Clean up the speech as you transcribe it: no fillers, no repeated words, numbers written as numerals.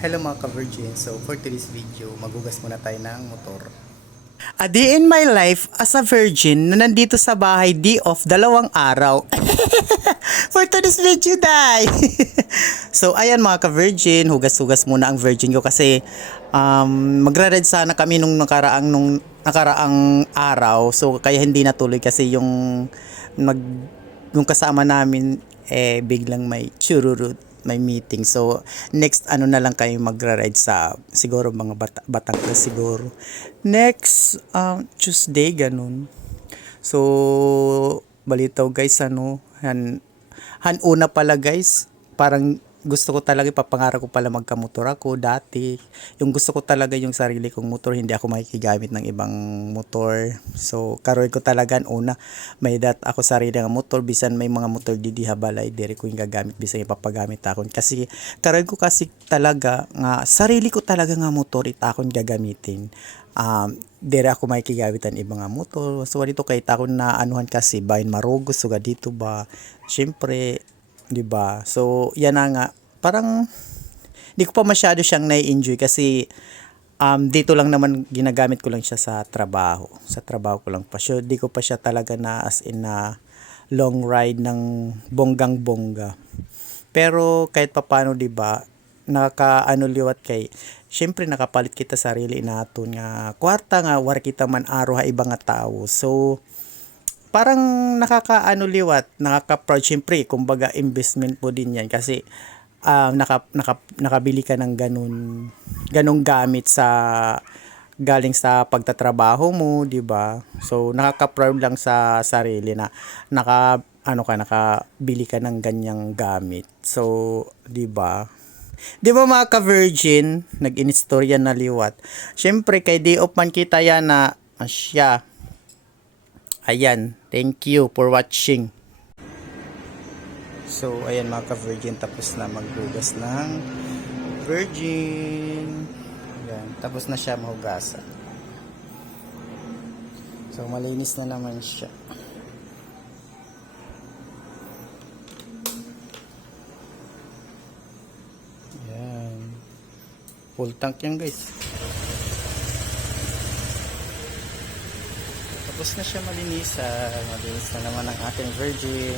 Hello mga ka-virgin. So for today's video, magugas muna tayo ng motor. A day in my life as a virgin na nandito sa bahay day off 2 araw. For today's video, day! So ayan mga ka-virgin, hugas-hugas muna ang virgin ko kasi magra-ride sana kami nung nakaraang araw. So kaya hindi natuloy kasi yung kasama namin biglang may chururut, may meeting. So next na lang kayo magra-ride sa siguro mga Batangas siguro. Next Tuesday ganun. So balitaw guys una pala guys, parang gusto ko talaga, papangarap ko pala magkamotor ako dati. Yung gusto ko talaga yung sarili kong motor, hindi ako makikigamit ng ibang motor. So karoy ko talaga una, may ako sarili nga motor, bisan may mga motor di balay, diri ko yung gagamit, bisan ipapagamit akon. Kasi karoy ko kasi talaga nga sarili ko talaga nga motor itakon gagamitin. Dere ako makikigamit ang ibang nga motor. So dito kay takon na anuhan kasi bahin marugos so dito ba. Syempre, 'di ba? So yan na nga, parang di ko pa masyado siyang nai-enjoy kasi dito lang naman ginagamit ko lang siya sa trabaho. Sa trabaho ko lang pa siya. Di ko pa siya talaga na as in na long ride ng bonggang-bongga. Pero kahit papaano 'di ba, liwat kay syempre nakapalit kita sarili naton nga kwarta nga war kita man araw ha ibang nga tao. So parang liwat, nakaka-proud syempre, kumbaga investment mo din yan kasi nakabili ka ng ganung gamit galing sa pagtatrabaho mo, 'di ba? So nakaka-proud lang sa sarili na nakabili ka ng ganyang gamit. So 'di ba? 'Di ba mga ka-virgin, nag-inistorya na liwat. Syempre kay day off man kita yan na siya. Ayan, thank you for watching. So, ayan mga ka-virgin, tapos na maghugas ng virgin. Ayan, tapos na siya mahugasan. So, malinis na naman siya. Ayan. Full tank yan guys. Tapos na siya malinis na naman ang ating virgin.